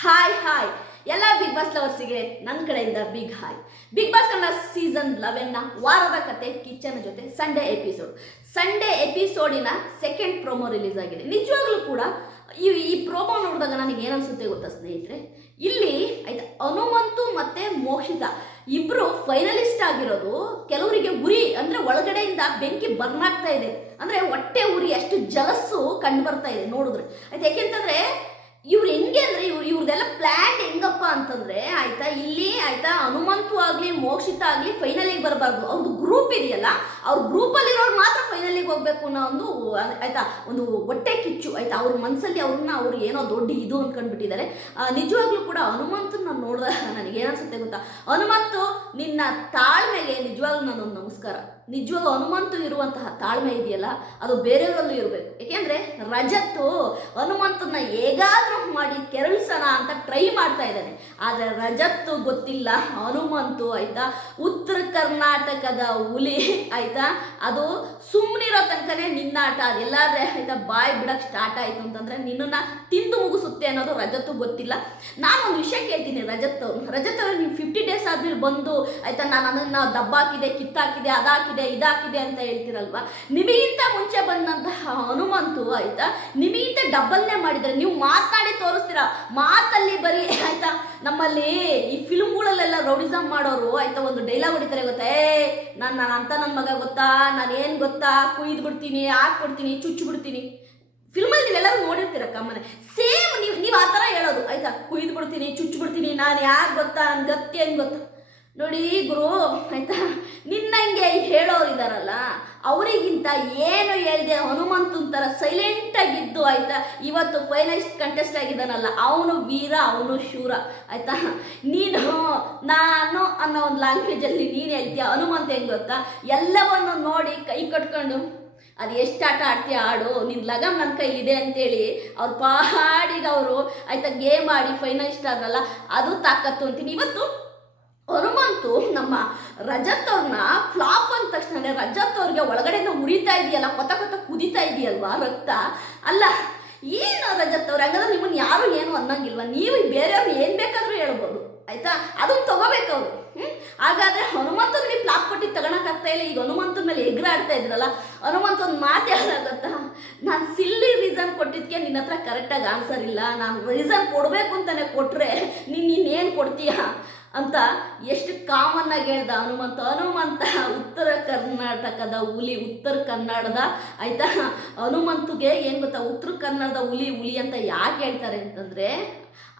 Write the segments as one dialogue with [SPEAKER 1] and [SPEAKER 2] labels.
[SPEAKER 1] Hi hi ಎಲ್ಲ big boss ಲವರ್ಸಿಗೆ ನನ್ನ ಕಡೆಯಿಂದ big hi Bigg Boss Kannada season ಲೆವೆನ್ನ ವಾರದ ಕತೆ ಕಿಚನ್ ಜೊತೆ ಸಂಡೇ ಎಪಿಸೋಡ್ ಸಂಡೇ ಎಪಿಸೋಡಿನ ಸೆಕೆಂಡ್ ಪ್ರೋಮೋ ರಿಲೀಸ್ ಆಗಿದೆ. ನಿಜವಾಗ್ಲೂ ಕೂಡ ಈ ಈ ಪ್ರೋಮೋ ನೋಡಿದಾಗ ನನಗೆ ಏನನ್ಸುತ್ತೆ ಗೊತ್ತಾ ಸ್ನೇಹಿತರೆ? ಇಲ್ಲಿ ಆಯ್ತಾ ಹನುಮಂತು ಮತ್ತೆ ಮೋಕ್ಷಿತ ಇಬ್ರು ಫೈನಲಿಸ್ಟ್ ಆಗಿರೋದು ಕೆಲವರಿಗೆ ಉರಿ, ಅಂದ್ರೆ ಒಳಗಡೆಯಿಂದ ಬೆಂಕಿ ಬರ್ನಾಗ್ತಾ ಇದೆ. ಅಂದ್ರೆ ಹೊಟ್ಟೆ ಉರಿ, ಅಷ್ಟು ಜಲಸ್ಸು ಕಂಡು ಬರ್ತಾ ಇದೆ ನೋಡಿದ್ರೆ. ಆಯ್ತು, ಯಾಕೆಂತಂದ್ರೆ ಇವ್ರು ಹೆಂಗೆ ಅಂದ್ರೆ ಇವ್ರು ಇವ್ರದೆಲ್ಲ ಪ್ಲಾನ್ ಹೆಂಗಪ್ಪ ಅಂತಂದ್ರೆ ಆಯ್ತಾ ಇಲ್ಲಿ ಆಯ್ತಾ ಹನುಮಂತು ಆಗ್ಲಿ ಮೋಕ್ಷಿತ ಆಗ್ಲಿ ಫೈನಲಿಗೆ ಬರಬಾರ್ದು. ಅವ್ರದ್ದು ಗ್ರೂಪ್ ಇದೆಯಲ್ಲ ಅವ್ರ ಗ್ರೂಪಲ್ಲಿರೋರು ಮಾತ್ರ ಫೈನಲಿಗೆ ಹೋಗ್ಬೇಕು ಅನ್ನೋ ಒಂದು ಆಯ್ತಾ ಒಂದು ಹೊಟ್ಟೆ ಕಿಚ್ಚು ಆಯ್ತಾ ಅವ್ರ ಮನಸ್ಸಲ್ಲಿ ಅವ್ರನ್ನ ಅವ್ರು ಏನೋ ದೊಡ್ಡ ಇದು ಅನ್ಕೊಂಡ್ಬಿಟ್ಟಿದ್ದಾರೆ. ಆ, ನಿಜವಾಗ್ಲೂ ಕೂಡ ಹನುಮಂತನ ನೋಡಿದಾಗ ನನಗೆ ಏನನ್ಸುತ್ತೆ ಗೊತ್ತಾ? ಹನುಮಂತು ನಿನ್ನ ತಾಳ್ಮೆಗೆ ನಿಜವಾಗ್ಲೂ ನಾನೊಂದು ನಮಸ್ಕಾರ. ನಿಜವಾಗ್ಲೂ ಹನುಮಂತು ಇರುವಂತಹ ತಾಳ್ಮೆ ಇದೆಯಲ್ಲ, ಅದು ಬೇರೆಯವರಲ್ಲೂ ಇರಬೇಕು. ಯಾಕೆಂದ್ರೆ ರಜತ್ತು ಹನುಮಂತನ ಹೇಗಾದರೂ ಮಾಡಿ ಕೆರಳಿಸೋಣ ಅಂತ ಟ್ರೈ ಮಾಡ್ತಾ ಇದ್ದಾನೆ. ಆದರೆ ರಜತ್ತು ಗೊತ್ತಿಲ್ಲ, ಹನುಮಂತು ಆಯ್ತಾ, ಉತ್ತರ ಕರ್ನಾಟಕದ ಹುಲಿ ಆಯ್ತಾ, ಅದು ಸುಮ್ಮನಿರೋ ತನಕನೇ ನಿನ್ನಾಟ, ಅದೆಲ್ಲಾದ್ರೆ ಆಯ್ತಾ ಬಾಯ್ ಬಿಡಕ್ಕೆ ಸ್ಟಾರ್ಟ್ ಆಯಿತು ಅಂತಂದ್ರೆ ನಿನ್ನನ್ನ ತಿಂದು ಮುಗಿಸುತ್ತೆ ಅನ್ನೋದು ರಜತ್ತು ಗೊತ್ತಿಲ್ಲ. ನಾನು ಒಂದು ವಿಷಯ ಕೇಳ್ತೀನಿ ರಜತ್ ಅವರು ರಜತ್ ಅವ್ರು ಫಿಫ್ಟಿ ಡೇಸ್ ಆದ್ಮೇಲೆ ಬಂದು ಆಯ್ತಾ ನಾನು ಅದನ್ನ ದಬ್ಬಾಕಿದೆ, ಕಿತ್ತಾಕಿದೆ, ಅದಾಕಿದೆ ಇದಾಕಿದೆ ಅಂತ ಹೇಳ್ತಿರಲ್ವಾ? ನಿಮಗಿಂತ ಮುಂಚೆ ಬಂದಂತಹ ಹನುಮಂತು ಆಯ್ತಾ? ನಿಮಗಿಂತ ಡಬ್ಬಲ್ನೇ ಮಾಡಿದ್ರೆ ನೀವು ಮಾತನಾಡಿ ತೋರಿಸ್ತೀರ? ಮಾತಲ್ಲಿ ಬರೀ ಆಯ್ತಾ, ನಮ್ಮಲ್ಲಿ ಈ ಫಿಲ್ಮ್ಗಳಲ್ಲೆಲ್ಲ ರೌಡಿಸಮ್ ಮಾಡೋರು ಆಯ್ತಾ ಒಂದು ಡೈಲಾಗ್ ಹೊಡಿತಾರೆ ಗೊತ್ತಾ? ಏ ನಾನು ನಾನು ಅಂತ ನನ್ನ ಮಗ ಗೊತ್ತಾ? ನಾನು ಏನು ಗೊತ್ತಾ? ಕುಯ್ದು ಬಿಡ್ತೀನಿ ಹಾಕ್ಬಿಡ್ತೀನಿ ಚುಚ್ಚು ಬಿಡ್ತೀನಿ. ಫಿಲ್ಮಲ್ಲಿ ನೀವೆಲ್ಲರೂ ನೋಡಿರ್ತೀರ ಕಮ್ಮನೆ? ಸೇಮ್ ನೀವು ನೀವು ಆ ಥರ ಹೇಳೋದು, ಆಯ್ತಾ? ಕುಯ್ದು ಬಿಡ್ತೀನಿ, ಚುಚ್ಚು ಬಿಡ್ತೀನಿ, ನಾನು ಯಾರು ಗೊತ್ತಾ? ನನ್ನ ಗತಿ ಏನು ಗೊತ್ತಾ? ನೋಡಿ ಗುರು, ಆಯ್ತಾ? ನಿನ್ನಂಗೆ ಹೇಳೋರು ಇದಾರಲ್ಲ, ಅವರಿಗಿಂತ ಏನು ಹೇಳಿದೆ ಹನುಮಂತನ ಸೈಲೆಂಟ್ ಸೈಲೆಂಟಾಗಿದ್ದು ಆಯ್ತಾ? ಇವತ್ತು ಫೈನಲಿಸ್ಟ್ ಕಂಟೆಸ್ಟ್ ಆಗಿದ್ದಾನಲ್ಲ, ಅವನು ವೀರ, ಅವನು ಶೂರ, ಆಯ್ತಾ? ನೀನು, ನಾನು ಅನ್ನೋ ಒಂದು ಲ್ಯಾಂಗ್ವೇಜಲ್ಲಿ ನೀನು ಹೇಳ್ತೀಯ, ಹನುಮಂತ ಹೆಂಗ್ ಗೊತ್ತಾ? ಎಲ್ಲವನ್ನು ನೋಡಿ ಕೈ ಕಟ್ಕೊಂಡು, ಅದು ಎಷ್ಟು ಆಟ ಆಡ್ತೀಯ ಆಡು ನಿನ್ನ ಲಗಮ್ ನನ್ನ ಕೈಲಿದೆ ಅಂತೇಳಿ ಅವ್ರು ಪಾಡಿಗೆ ಅವರು, ಆಯ್ತಾ ಗೇಮ್ ಆಡಿ ಫೈನಲಿಸ್ಟ್ ಆದ್ರಲ್ಲ, ಅದು ತಾಕತ್ತು ಅಂತೀನಿ. ಇವತ್ತು ಹನುಮಂತು ನಮ್ಮ ರಜತ್ ಅವ್ರನ್ನ ಫ್ಲಾಪ್ ಅಂದ ತಕ್ಷಣ ರಜತ್ ಅವ್ರಿಗೆ ಒಳಗಡೆಯಿಂದ ಉರಿತಾ ಇದೆಯಲ್ಲ, ಕೊತ ಕೊತ ಕುದಿತಾ ಇದೆಯಲ್ವಾ ರಕ್ತ? ಅಲ್ಲ, ಏನು ರಜತ್ ಅವ್ರು? ಹಂಗಂದ್ರೆ ನಿಮ್ಮನ್ನ ಯಾರು ಏನು ಅನ್ನಂಗಿಲ್ವಾ? ನೀವು ಬೇರೆಯವ್ರು ಏನು ಬೇಕಾದರೂ ಹೇಳ್ಬೋದು, ಆಯ್ತಾ? ಅದನ್ನ ತಗೋಬೇಕು ಅವರು ಹ್ಞೂ ಹಾಗಾದ್ರೆ ಹನುಮಂತ ನೀವು ಫ್ಲಾಪ್ ಕೊಟ್ಟು ಆಗ್ತಾ ಇಲ್ಲ. ಈಗ ಹನುಮಂತನ ಮೇಲೆ ಎಗ್ರಾಡ್ತಾ ಇದ್ರಲ್ಲ ಹನುಮಂತ ಒಂದು ಮಾತು ಯಾವ್ದಾಗತ್ತಾ ನಾನು ಸಿಲ್ಲಿ ರೀಸನ್ ಕೊಟ್ಟಿದ್ದಕ್ಕೆ ನಿನ್ನ ಹತ್ರ ಕರೆಕ್ಟಾಗಿ ಆನ್ಸರ್ ಇಲ್ಲ. ನಾನು ರೀಸನ್ ಕೊಡಬೇಕು ಅಂತಾನೆ ಕೊಟ್ಟರೆ ನೀನು ಇನ್ನೇನು ಕೊಡ್ತೀಯಾ? ಅಂತ ಎಷ್ಟು ಕಾಮನ್ ಆಗಿ ಹೇಳ್ದ ಹನುಮಂತ. ಹನುಮಂತ ಉತ್ತರ ಕರ್ನಾಟಕದ ಹುಲಿ, ಉತ್ತರ ಕನ್ನಡದ. ಆಯ್ತಾ? ಹನುಮಂತಗೆ ಏನು ಗೊತ್ತಾ? ಉತ್ತರ ಕನ್ನಡದ ಹುಲಿ ಹುಲಿ ಅಂತ ಯಾಕೆ ಹೇಳ್ತಾರೆ ಅಂತಂದ್ರೆ,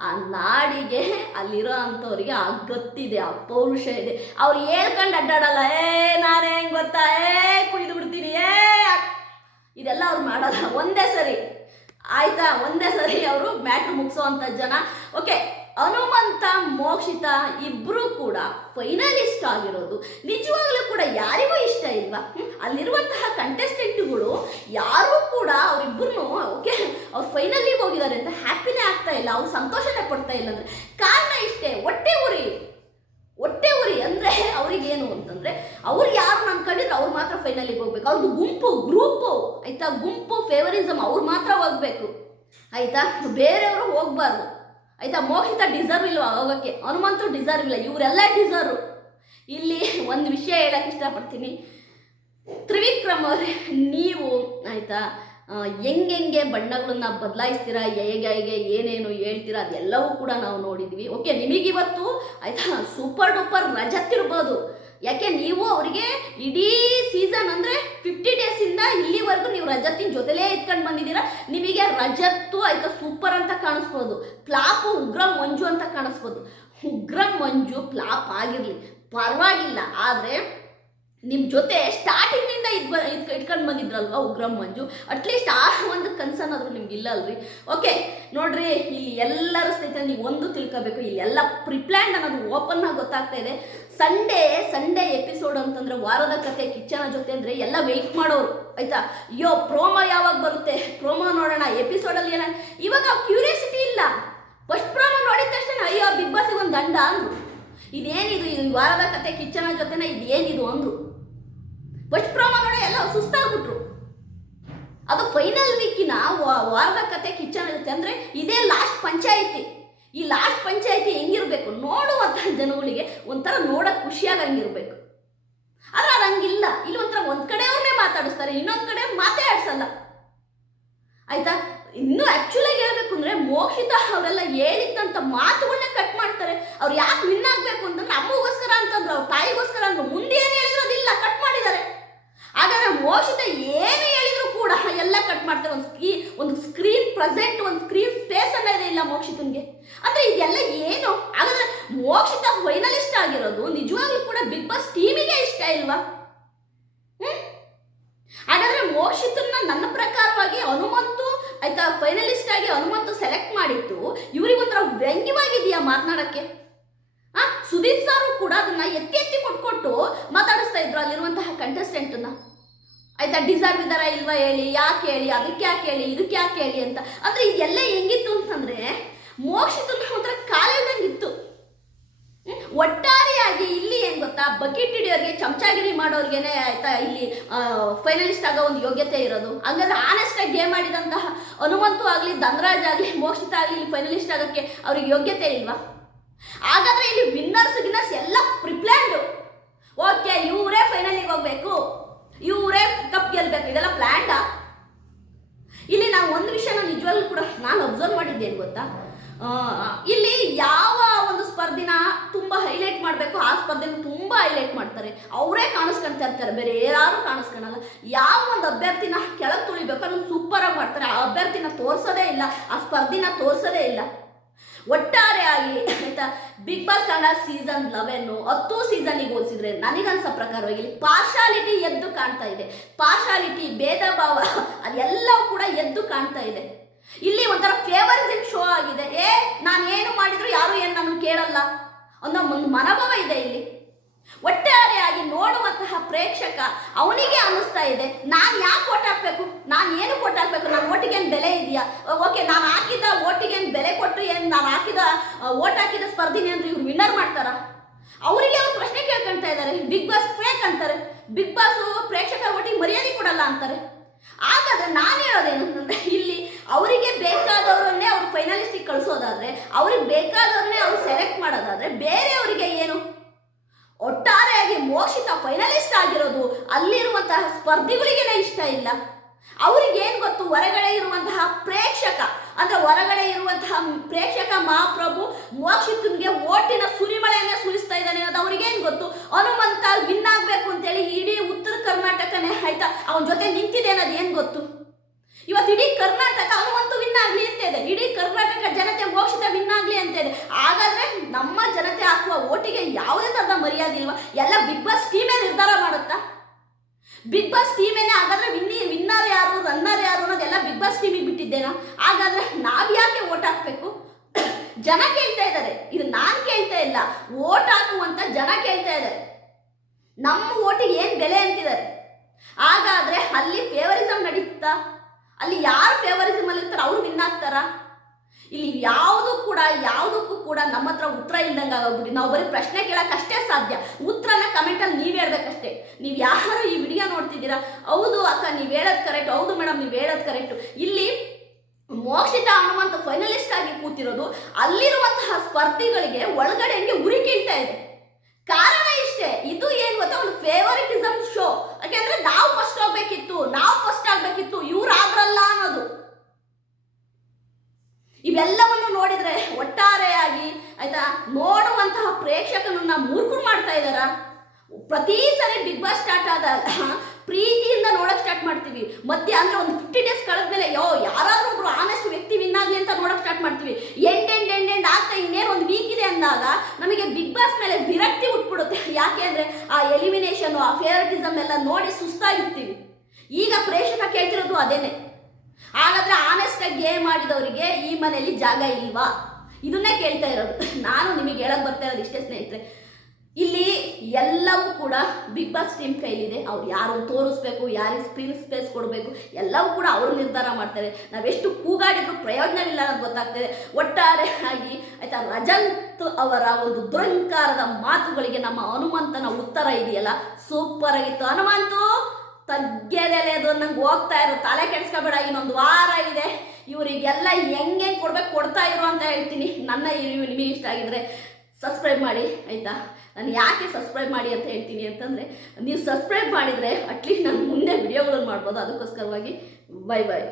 [SPEAKER 1] ಆ ನಾಡಿಗೆ ಅಲ್ಲಿರೋ ಅಂಥವ್ರಿಗೆ ಆ ಗೊತ್ತಿದೆ, ಆ ಪೌರುಷ ಇದೆ. ಅವ್ರು ಹೇಳ್ಕೊಂಡು ಅಡ್ಡಾಡಲ್ಲ, ಏ, ನಾನೇ ಹೆಂಗ್ ಗೊತ್ತಾ? ಏ, ಕುಯ್ದು ಬಿಡ್ತೀನಿ, ಏ ಇದೆಲ್ಲ ಅವ್ರು ಮಾಡಲ್ಲ. ಒಂದೇ ಸರಿ. ಆಯ್ತಾ? ಒಂದೇ ಸರಿ ಅವರು ಮ್ಯಾಟ್ರ್ ಮುಗಿಸೋವಂಥ ಜನ. ಓಕೆ ಹನುಮಂತ, ಮೋಕ್ಷಿತ ಇಬ್ಬರೂ ಕೂಡ ಫೈನಲಿಸ್ಟ್ ಆಗಿರೋದು. ನಿಜವಾಗ್ಲೂ ಕೂಡ ಯಾರಿಗೂ ಇಷ್ಟ ಇಲ್ವಾ? ಅಲ್ಲಿರುವಂತಹ ಕಂಟೆಸ್ಟೆಂಟ್ಗಳು ಯಾರೂ ಕೂಡ ಅವರಿಬ್ಬರನ್ನು ಓಕೆ, ಅವ್ರು ಫೈನಲಿಗೆ ಹೋಗಿದ್ದಾರೆ ಅಂತ ಹ್ಯಾಪಿನೇ ಆಗ್ತಾ ಇಲ್ಲ, ಅವ್ರು ಸಂತೋಷನೇ ಪಡ್ತಾ ಇಲ್ಲ ಅಂದರೆ. ಕಾರಣ ಇಷ್ಟೇ, ಹೊಟ್ಟೆ ಉರಿ. ಹೊಟ್ಟೆ ಉರಿ ಅಂದರೆ ಅವ್ರಿಗೇನು ಅಂತಂದರೆ, ಅವ್ರು ಯಾರು ಅನ್ಕೊಂಡಿದ್ರೆ ಅವ್ರು ಮಾತ್ರ ಫೈನಲಿಗೆ ಹೋಗ್ಬೇಕು. ಅವ್ರದ್ದು ಗುಂಪು, ಗ್ರೂಪು, ಆಯ್ತಾ? ಗುಂಪು ಫೇವರಿಸಮ್ ಅವ್ರು ಮಾತ್ರ ಹೋಗ್ಬೇಕು. ಆಯ್ತಾ? ಬೇರೆಯವರು ಹೋಗ್ಬಾರ್ದು. ಆಯ್ತಾ, ಮೋಹಿತ ಡಿಸರ್ವ್ ಇಲ್ವಾ ಹೋಗೋಕ್ಕೆ ಹನುಮಂತು ಡಿಸರ್ವ್ ಇಲ್ಲ, ಇವರೆಲ್ಲ ಡಿಸರ್ವ್ ಇಲ್ಲಿ ಒಂದು ವಿಷಯ ಹೇಳಕ್ಕೆ ಇಷ್ಟಪಡ್ತೀನಿ. ತ್ರಿವಿಕ್ರಮ್ ಅವರೇ, ನೀವು ಆಯಿತಾ ಹೆಂಗೆಂಗೆ ಬಣ್ಣಗಳನ್ನ ಬದಲಾಯಿಸ್ತೀರಾ, ಹೇಗೆ ಹೇಗೆ, ಏನೇನು ಹೇಳ್ತೀರಾ, ಅದೆಲ್ಲವೂ ಕೂಡ ನಾವು ನೋಡಿದ್ವಿ. ಓಕೆ, ನಿಮಗಿವತ್ತು ಆಯಿತಾ, ಸೂಪರ್ ಡೂಪರ್ ರಜತ್ ಇರ್ಬೋದು. ಯಾಕೆ, ನೀವು ಅವರಿಗೆ ಇಡೀ ಸೀಸನ್ ಅಂದರೆ ನೀವು ರಜತ್ತಿನ ಜೊತೆಲೇ ಇಟ್ಕೊಂಡು ಬಂದಿದ್ದೀರಾ? ನಿಮಗೆ ರಜತ್ತು ಆಯ್ತಾ ಸೂಪರ್ ಅಂತ ಕಾಣಿಸ್ಬೋದು. ಪ್ಲಾಪು ಉಗ್ರ ಮಂಜು ಅಂತ ಕಾಣಿಸ್ಬೋದು. ಉಗ್ರ ಮಂಜು ಪ್ಲಾಪ್ ಆಗಿರಲಿ. ಪರವಾಗಿಲ್ಲ, ಆದರೆ ನಿಮ್ಮ ಜೊತೆ ಸ್ಟಾರ್ಟಿಂಗಿಂದ ಇದ್ ಇಟ್ಕೊಂಡು ಬಂದಿದ್ರಲ್ವಾ ಉಗ್ರಂ ಮಂಜು? ಅಟ್ಲೀಸ್ಟ್ ಆ ಒಂದು ಕನ್ಸರ್ನ್ ಆದರೂ ನಿಮ್ಗೆ ಇಲ್ಲ ಅಲ್ರಿ? ಓಕೆ ನೋಡ್ರಿ, ಇಲ್ಲಿ ಎಲ್ಲರ ಸ್ನೇಹಿತರೆ, ನೀವು ಒಂದು ತಿಳ್ಕೋಬೇಕು. ಇಲ್ಲಿ ಎಲ್ಲ ಪ್ರಿಪ್ಲ್ಯಾಂಡ್ ಅನ್ನೋದು ಓಪನ್ ಆಗಿ ಗೊತ್ತಾಗ್ತಾ ಇದೆ. ಸಂಡೇ ಸಂಡೇ ಎಪಿಸೋಡ್ ಅಂತಂದ್ರೆ ವಾರದ ಕತೆ, ಕಿಚ್ಚನ ಜೊತೆ ಅಂದರೆ ಎಲ್ಲ ವೆಯ್ಟ್ ಮಾಡೋರು. ಆಯ್ತಾ? ಅಯ್ಯೋ ಪ್ರೋಮೋ ಯಾವಾಗ ಬರುತ್ತೆ? ಪ್ರೋಮೋ ನೋಡೋಣ. ಎಪಿಸೋಡಲ್ಲಿ ಏನ ಇವಾಗ ಕ್ಯೂರಿಯಾಸಿಟಿ ಇಲ್ಲ. ಫಸ್ಟ್ ಪ್ರೋಮೋ ನೋಡಿದ ತಕ್ಷಣ, ಅಯ್ಯೋ ಬಿಗ್ ಬಾಸಿಗೆ ಒಂದು ದಂಡ ಅಂದ್ರು. ಇದೇನಿದು? ಇದು ವಾರದ ಕತೆ ಕಿಚ್ಚನ ಜೊತೆನ ಇದೇನಿದು ಅಂದ್ರು. ಫಸ್ಟ್ ಪ್ರೋಮೋ ನೋಡಿ ಎಲ್ಲ ಸುಸ್ತಾಗ್ಬಿಟ್ರು. ಅದು ಫೈನಲ್ ವೀಕಿನ ವಾರದ ಕತೆ ಕಿಚ್ಚನ ಜೊತೆ ಅಂದರೆ ಇದೇ ಲಾಸ್ಟ್ ಪಂಚಾಯಿತಿ. ಈ ಲಾಸ್ಟ್ ಪಂಚಾಯಿತಿ ಹೆಂಗಿರ್ಬೇಕು? ನೋಡುವಂಥ ಜನಗಳಿಗೆ ಒಂಥರ ನೋಡೋಕೆ ಖುಷಿಯಾಗಂಗಿರ್ಬೇಕು ಆದ್ರೆ ಅದು ಹಂಗಿಲ್ಲ. ಇಲ್ಲಿ ಒಂಥರ ಒಂದ್ ಕಡೆಯವ್ರನ್ನೇ ಮಾತಾಡಿಸ್ತಾರೆ, ಇನ್ನೊಂದ್ ಕಡೆ ಮಾತೇ ಆಡ್ಸಲ್ಲ ಆಯ್ತಾ? ಇನ್ನು ಆಕ್ಚುಲಾಗಿ ಹೇಳ್ಬೇಕು ಅಂದ್ರೆ ಮೋಕ್ಷಿತ ಅವರೆಲ್ಲ ಹೇಳಿದ್ದಂತ ಮಾತುಗಳನ್ನ ಕಟ್ ಮಾಡ್ತಾರೆ. ಅವ್ರು ಯಾಕೆ ವಿನ್ ಆಗ್ಬೇಕು ಅಂತಂದ್ರೆ ಅಮ್ಮಗೋಸ್ಕರ ಅಂತಂದ್ರು, ಅವ್ರ ತಾಯಿಗೋಸ್ಕರ ಅಂದ್ರು. ಮುಂದೆ ಏನು ಹೇಳಿದ್ರು ಅದಿಲ್ಲ ಕಟ್ ಮಾಡಿದ್ದಾರೆ. ಹಾಗಾದ್ರೆ ಮೋಕ್ಷಿತ ಏನು ಹೇಳಿದ್ರು ಕೂಡ ಎಲ್ಲ ಕಟ್ ಮಾಡ್ತಾರೆ. ಒಂದು ಸ್ಕ್ರೀ ಒಂದು ಸ್ಕ್ರೀನ್ ಪ್ರೆಸೆಂಟ್ ಒಂದು ಸ್ಕ್ರೀನ್ ಸ್ಪೇಸ್ ಅನ್ನೋದೇ ಇಲ್ಲ ಮೋಕ್ಷಿತನ್ಗೆ ಅಂದ್ರೆ ಇದೆಲ್ಲ ಏನು ಹಾಗಾದ್ರೆ ಮೋಕ್ಷಿತ ಫೈನಲಿಸ್ಟ್ ಆಗಿರೋದು ನಿಜವಾಗ್ಲೂ ಕೂಡ ಬಿಗ್ ಬಾಸ್ ಟೀಮಿಗೆ ಇಷ್ಟ ಇಲ್ವಾ ಹ್ಮ್? ಹಾಗಾದ್ರೆ ಮೋಕ್ಷಿತನ್ನ ನನ್ನ ಪ್ರಕಾರವಾಗಿ ಹನುಮಂತು ಆಯ್ತಾ ಫೈನಲಿಸ್ಟ್ ಆಗಿ ಹನುಮಂತು ಸೆಲೆಕ್ಟ್ ಮಾಡಿತ್ತು ಇವ್ರಿಗೆ ಒಂಥರ ವ್ಯಂಗ್ಯವಾಗಿದೆಯಾ ಮಾತನಾಡಕ್ಕೆ? ಆ, ಸುದೀಪ್ ಸಾರು ಕೂಡ ಅದನ್ನ ಎತ್ತಿ ಎತ್ತಿ ಕೊಟ್ಕೊಟ್ಟು ಮಾತಾಡಿಸ್ತಾ ಇದ್ರು ಅಲ್ಲಿರುವಂತಹ ಕಂಟೆಸ್ಟೆಂಟ್ನ ಆಯ್ತಾ ಡಿಸರ್ವ್ ಇದಾರ ಇಲ್ವಾ ಹೇಳಿ, ಯಾಕೆ ಹೇಳಿ, ಅದಕ್ಕೆ ಯಾಕೆ ಹೇಳಿ, ಇದಕ್ಕೆ ಯಾಕೆ ಹೇಳಿ ಅಂತ. ಅಂದ್ರೆ ಇದೆಲ್ಲ ಹೆಂಗಿತ್ತು ಅಂತಂದ್ರೆ ಮೋಕ್ಷಿತನ ಒಂಥರ ಕಾಲಿಲ್ದಂಗಿತ್ತು. ಹ್ಮ್? ಏನ್ ಗೊತ್ತಾ? ಬಕೆಟ್ ಹಿಡಿಯೋರಿಗೆ, ಚಮಚಾಗಿರಿ ಮಾಡೋರ್ಗೆನೆ ಆಯ್ತಾ ಇಲ್ಲಿ ಫೈನಲಿಸ್ಟ್ ಆಗೋ ಒಂದು ಯೋಗ್ಯತೆ ಇರೋದು. ಹಂಗಾದ್ರೆ ಆನೆಸ್ಟಾಗಿ ಗೇಮ್ ಮಾಡಿದಂತಹ ಹನುಮಂತು ಆಗಲಿ, ಧನರಾಜ್ ಆಗಲಿ, ಮೋಕ್ಷಿತ ಆಗಲಿ ಇಲ್ಲಿ ಫೈನಲಿಸ್ಟ್ ಆಗೋಕ್ಕೆ ಅವ್ರಿಗೆ ಯೋಗ್ಯತೆ ಇಲ್ವಾ? ಹಾಗಾದ್ರೆ ಇಲ್ಲಿ ವಿನ್ನರ್ಸ್ ಗಿನ್ನರ್ಸ್ ಎಲ್ಲ ಪ್ರಿಪ್ಲ್ಯಾಂಡು ಓಕೆ ಇವರೇ ಫೈನಲಿಗೆ ಹೋಗ್ಬೇಕು. ಇವರೇ ಕಪ್ ಗೆಲ್ಬೇಕು. ಇದೆಲ್ಲ ಪ್ಲ್ಯಾಂಡಾ ಇಲ್ಲಿ ನಾವು ಒಂದು ವಿಷಯನ ನಿಜವಾಗ್ಲೂ ಕೂಡ ನಾನು ಅಬ್ಸರ್ವ್ ಮಾಡಿದ್ದೇನು ಗೊತ್ತಾ? ಇಲ್ಲಿ ಯಾವ ಒಂದು ಸ್ಪರ್ಧಿನ ತುಂಬ ಹೈಲೈಟ್ ಮಾಡಬೇಕು, ಆ ಸ್ಪರ್ಧೆನ ತುಂಬ ಹೈಲೈಟ್ ಮಾಡ್ತಾರೆ. ಅವರೇ ಕಾಣಿಸ್ಕೊಳ್ತಾ ಇರ್ತಾರೆ, ಬೇರೆ ಯಾರು ಕಾಣಿಸ್ಕೊಳಲ್ಲ. ಯಾವ ಒಂದು ಅಭ್ಯರ್ಥಿನ ಕೆಳಗೆ ತುಳಿಬೇಕು, ಅದನ್ನು ಸೂಪರಾಗಿ ಮಾಡ್ತಾರೆ. ಆ ಅಭ್ಯರ್ಥಿನ ತೋರಿಸೋದೇ ಇಲ್ಲ, ಆ ಸ್ಪರ್ಧಿನ ತೋರಿಸೋದೇ ಇಲ್ಲ. ಒಟ್ಟಾರೆಯಾಗಿ ಆಯ್ತಾ ಬಿಗ್ ಬಾಸ್ ಕನ್ನಡ ಸೀಸನ್ ಲೆವೆನ್ನು ಹತ್ತು ಸೀಸನ್ಗೆ ಹೋಲಿಸಿದ್ರೆ ನನಗನ್ಸೋ ಪ್ರಕಾರವಾಗಿ ಇಲ್ಲಿ ಪಾರ್ಶಾಲಿಟಿ ಎದ್ದು ಕಾಣ್ತಾ ಇದೆ. ಪಾರ್ಶಾಲಿಟಿ ಭೇದ ಭಾವ, ಅದೆಲ್ಲವೂ ಕೂಡ ಎದ್ದು ಕಾಣ್ತಾ ಇದೆ. ಇಲ್ಲಿ ಒಂಥರ ಫೇವರಿಸಮ್ ಶೋ ಆಗಿದೆ. ಏ, ನಾನು ಏನು ಮಾಡಿದ್ರು ಯಾರು ಏನು ನಾನು ಕೇಳಲ್ಲ? ಅನ್ನೋ ಒಂದು ಮನೋಭಾವ ಇದೆ ಇಲ್ಲಿ. ಒಟ್ಟಾರೆಯಾಗಿ ನೋಡುವಂತಹ ಪ್ರೇಕ್ಷಕ ಅವನಿಗೆ ಅನ್ನಿಸ್ತಾ ಇದೆ. ನಾನು ಯಾಕೆ ಓಟ್ ಹಾಕ್ಬೇಕು? ನಾನು ಏನು ಓಟ್ ಹಾಕ್ಬೇಕು? ನನ್ನ ಓಟಿಗೆ ಏನು ಬೆಲೆ ಇದೆಯಾ? ಓಕೆ ನಾನು ಹಾಕಿದ ಓಟಿಗೆ ಏನು ಬೆಲೆ ಕೊಟ್ಟು ಏನು? ನಾನು ಹಾಕಿದ ಓಟ್ ಹಾಕಿದ ಸ್ಪರ್ಧಿನಿ ಅಂದ್ರೆ ಇವ್ರು ವಿನ್ನರ್ ಮಾಡ್ತಾರ? ಅವರಿಗೆ ಅವ್ರು ಪ್ರಶ್ನೆ ಕೇಳ್ಕೊಳ್ತಾ ಇದ್ದಾರೆ ಬಿಗ್ ಬಾಸ್ ಫೇಕ್ ಅಂತಾರೆ. ಬಿಗ್ ಬಾಸ್ ಪ್ರೇಕ್ಷಕರ ಒಟ್ಟಿಗೆ ಮರ್ಯಾದೆ ಕೊಡಲ್ಲ ಅಂತಾರೆ. ಹಾಗಾದ್ರೆ ನಾನು ಹೇಳೋದೇನು? ಅಂತಂದ್ರೆ ಇಲ್ಲಿ ಅವರಿಗೆ ಬೇಕಾದವರನ್ನೇ ಅವ್ರು ಫೈನಲಿಸ್ಟಿಗೆ ಕಳಿಸೋದಾದ್ರೆ, ಅವ್ರಿಗೆ ಬೇಕಾದವ್ರನ್ನೇ ಅವ್ರು ಸೆಲೆಕ್ಟ್ ಮಾಡೋದಾದ್ರೆ ಬೇರೆಯವರಿಗೆ ಏನು? ಒಟ್ಟಾರೆಯಾಗಿ ಮೋಕ್ಷಿತ ಫೈನಲಿಸ್ಟ್ ಆಗಿರೋದು ಅಲ್ಲಿರುವಂತಹ ಸ್ಪರ್ಧಿಗಳಿಗೇನೆ ಇಷ್ಟ ಇಲ್ಲ. ಅವ್ರಿಗೆ ಏನ್ ಗೊತ್ತು? ಹೊರಗಡೆ ಇರುವಂತಹ ಪ್ರೇಕ್ಷಕ, ಅಂದ್ರೆ ಹೊರಗಡೆ ಇರುವಂತಹ ಪ್ರೇಕ್ಷಕ ಮಹಾಪ್ರಭು ಮೋಕ್ಷಿತನ್ಗೆ ಓಟಿನ ಸುರಿಮಳೆಯನ್ನ ಸುರಿಸ್ತಾ ಇದ್ದಾನೆ ಅನ್ನೋದು ಅವ್ರಿಗೇನು ಗೊತ್ತು? ಹನುಮಂತ ವಿನ್ ಆಗ್ಬೇಕು ಅಂತೇಳಿ ಇಡೀ ಉತ್ತರ ಕರ್ನಾಟಕನೇ ಆಯ್ತಾ? ಅವನ ಜೊತೆ ನಿಂತಿದೆ ಅನ್ನೋದು ಏನು ಗೊತ್ತು? ಇವತ್ತು ಇಡೀ ಕರ್ನಾಟಕ ಹನುಮಂತು ವಿನ್ ಆಗ್ಲಿ ಅಂತ ಇದೆ. ಇಡೀ ಕರ್ನಾಟಕ ಜನತೆ ಮೋಕ್ಷಿತ ವಿನ್ ಆಗ್ಲಿ ಅಂತ ಇದೆ. ಹಾಗಾದ್ರೆ ನಮ್ಮ ಜನತೆ ಹಾಕುವ ಓಟಿಗೆ ಯಾವುದೇ ತರದ ಮರ್ಯಾದೆ ಇಲ್ವಾ? ಎಲ್ಲ ಬಿಗ್ ಬಾಸ್ ಟೀಮೇ ನಿರ್ಧಾರ ಮಾಡುತ್ತಾ? ಬಿಗ್ ಬಾಸ್ ಟೀಮೇನೆ ಹಾಗಾದ್ರೆ ವಿನ್ನಿ ವಿನ್ನರ್ ಯಾರು ರನ್ನರ್ ಯಾರು ಅನ್ನೋದೆಲ್ಲ ಬಿಗ್ ಬಾಸ್ ಟೀಮಿಗೆ ಬಿಟ್ಟಿದ್ದೇನಾ? ಹಾಗಾದ್ರೆ ನಾವು ಯಾಕೆ ಓಟ್ ಹಾಕ್ಬೇಕು? ಜನ ಕೇಳ್ತಾ ಇದ್ದಾರೆ. ಇದು ನಾನು ಕೇಳ್ತಾ ಇಲ್ಲ. ಓಟ್ ಹಾಕುವಂತ ಜನ ಕೇಳ್ತಾ ಇದ್ದಾರೆ. ನಮ್ಮ ಓಟಿಗೆ ಏನು ಬೆಲೆ ಅಂತಿದ್ದಾರೆ? ಹಾಗಾದ್ರೆ ಅಲ್ಲಿ ಫೇವರಿಸಮ್ ನಡೀತಾ? ಅಲ್ಲಿ ಯಾರು ಫೇವರಿಸಮ್ ಅಲ್ಲಿ ಇರ್ತಾರೆ ಅವ್ರು ವಿನ್ ಆಗ್ತಾರ? ಇಲ್ಲಿ ಯಾವುದು ಕೂಡ, ಯಾವುದಕ್ಕೂ ಕೂಡ ನಮ್ಮ ಹತ್ರ ಉತ್ತರ ಇಲ್ದಂಗೆ ಆಗೋಗ್ಬಿಟ್ಟು ನಾವು ಬರೀ ಪ್ರಶ್ನೆ ಕೇಳಕ್ಕಷ್ಟೇ ಸಾಧ್ಯ. ಉತ್ತರನ ಕಮೆಂಟಲ್ಲಿ ನೀವು ಹೇಳ್ಬೇಕಷ್ಟೇ. ನೀವು ಯಾರು ಈ ವಿಡಿಯೋ ನೋಡ್ತಿದ್ದೀರಾ? ಹೌದು ಅಕ್ಕ, ನೀವು ಹೇಳೋದು ಕರೆಕ್ಟ್ ಹೌದು ಮೇಡಮ್ ನೀವು ಹೇಳೋದು ಕರೆಕ್ಟ್ ಇಲ್ಲಿ ಮೋಕ್ಷಿತ ಹನುಮಂತ ಫೈನಲಿಸ್ಟ್ ಆಗಿ ಕೂತಿರೋದು, ಅಲ್ಲಿರುವಂತಹ ಸ್ಪರ್ಧಿಗಳಿಗೆ ಒಳಗಡೆ ಹಂಗೆ ಉರಿ ಕೀಳ್ತಾ ಇದೆ. ಕಾರಣ ಇಷ್ಟೇ, ಇದು ಏನು ಗೊತ್ತಾ? ಒಂದು ಫೇವರಿಟಿಸಮ್ ಶೋ ಯಾಕೆಂದ್ರೆ ನಾವು ಫಸ್ಟ್ ಆಗ್ಬೇಕಿತ್ತು, ನಾವು ಫಸ್ಟ್ ಆಗ್ಬೇಕಿತ್ತು, ಇವ್ರು ಆದ್ರಲ್ಲ ಅನ್ನೋದು ಇವೆಲ್ಲವನ್ನು ನೋಡಿದ್ರೆ ಒಟ್ಟಾರೆಯಾಗಿ ಆಯಿತಾ ನೋಡುವಂತಹ ಪ್ರೇಕ್ಷಕನನ್ನ ಮೂರ್ಖರು ಮಾಡ್ತಾ ಇದಾರ ಪ್ರತಿ ಸರಿ ಬಿಗ್ ಬಾಸ್ ಸ್ಟಾರ್ಟ್ ಆದಾಗ ಪ್ರೀತಿಯಿಂದ ನೋಡಕ್ ಸ್ಟಾರ್ಟ್ ಮಾಡ್ತೀವಿ. ಮತ್ತೆ ಅಂದ್ರೆ ಒಂದು ಫಿಫ್ಟಿ ಡೇಸ್ ಕಳೆದ್ಮೇಲೆ ಯೋ, ಯಾರಾದ್ರೂ ಒಬ್ರು ಆನೆಸ್ಟ್ ವ್ಯಕ್ತಿ ವಿನ್ ಅಂತ ನೋಡಕ್ ಸ್ಟಾರ್ಟ್ ಮಾಡ್ತೀವಿ. ಎಂಡ್ ಎಂಡ್ ಎಂಡ್ ಎಂಡ್ ಆಗ್ತಾ ಇನ್ನೇನು ಒಂದು ವೀಕ್ ಇದೆ ಅಂದಾಗ ನಮಗೆ ಬಿಗ್ ಬಾಸ್ ಮೇಲೆ ವಿರಕ್ತಿ ಉಟ್ಬಿಡುತ್ತೆ. ಯಾಕೆ ಅಂದ್ರೆ ಆ ಎಲಿಮಿನೇಷನ್ ಆ ಫೇವರಿಟಿಸಮ್ ಎಲ್ಲ ನೋಡಿ ಸುಸ್ತಾಗಿರ್ತೀವಿ. ಈಗ ಪ್ರೇಕ್ಷಕ ಕೇಳ್ತಿರೋದು ಅದೇನೆ. ಹಾಗಾದ್ರೆ ಆನೆಸ್ಟ್ ಆಗಿ ಗೇಮ್ ಮಾಡಿದವರಿಗೆ ಈ ಮನೆಯಲ್ಲಿ ಜಾಗ ಇಲ್ವಾ? ಇದನ್ನೇ ಕೇಳ್ತಾ ಇರೋದು. ನಾನು ನಿಮಗೆ ಹೇಳಕ್ ಬರ್ತಾ ಇರೋದು ಇಷ್ಟೇ ಸ್ನೇಹಿತರೆ, ಇಲ್ಲಿ ಎಲ್ಲವೂ ಕೂಡ ಬಿಗ್ ಬಾಸ್ ಟೀಮ್ ಕೈಲಿದೆ. ಅವ್ರು ಯಾರು ತೋರಿಸ್ಬೇಕು, ಯಾರಿಗೆ ಸ್ಕ್ರೀನ್ ಸ್ಪೇಸ್ ಕೊಡಬೇಕು, ಎಲ್ಲವೂ ಕೂಡ ಅವರು ನಿರ್ಧಾರ ಮಾಡ್ತಾರೆ. ನಾವೆಷ್ಟು ಕೂಗಾಡಿದ್ರು ಪ್ರಯೋಜನವಿಲ್ಲ ಅನ್ನೋದು ಗೊತ್ತಾಗ್ತದೆ. ಒಟ್ಟಾರೆ ಆಗಿ ಆಯಿತಾ, ರಜಂತ್ ಅವರ ಒಂದು ದುರಂಕಾರದ ಮಾತುಗಳಿಗೆ ನಮ್ಮ ಹನುಮಂತನ ಉತ್ತರ ಇದೆಯಲ್ಲ? ಸೂಪರ್ ಆಗಿತ್ತು ಹನುಮಂತು! ತಗ್ಗೆದೆಲೆ ಅದು ನಂಗೆ ಹೋಗ್ತಾ ಇರೋ, ತಲೆ ಕೆಡಿಸ್ಕೊಬೇಡ, ಇನ್ನೊಂದು ವಾರ ಇದೆ. ಇವರಿಗೆಲ್ಲ ಹೆಂಗೆ ಕೊಡ್ಬೇಕು, ಕೊಡ್ತಾ ಇರು ಅಂತ ಹೇಳ್ತೀನಿ. ನನ್ನ ರಿವ್ಯೂ ನಿಮಗೆ ಇಷ್ಟ ಆಗಿದ್ರೆ ಸಬ್ಸ್ಕ್ರೈಬ್ ಮಾಡಿ, ಆಯಿತಾ? ನಾನು ಯಾಕೆ ಸಬ್ಸ್ಕ್ರೈಬ್ ಮಾಡಿ ಅಂತ ಹೇಳ್ತೀನಿ ಅಂತಂದರೆ, ನೀವು ಸಬ್ಸ್ಕ್ರೈಬ್ ಮಾಡಿದರೆ ಅಟ್ಲೀಸ್ಟ್ ನಾನು ಮುಂದೆ ವಿಡಿಯೋಗಳನ್ನು ಮಾಡ್ಬೋದು. ಅದಕ್ಕೋಸ್ಕರವಾಗಿ ಬೈ ಬಾಯ್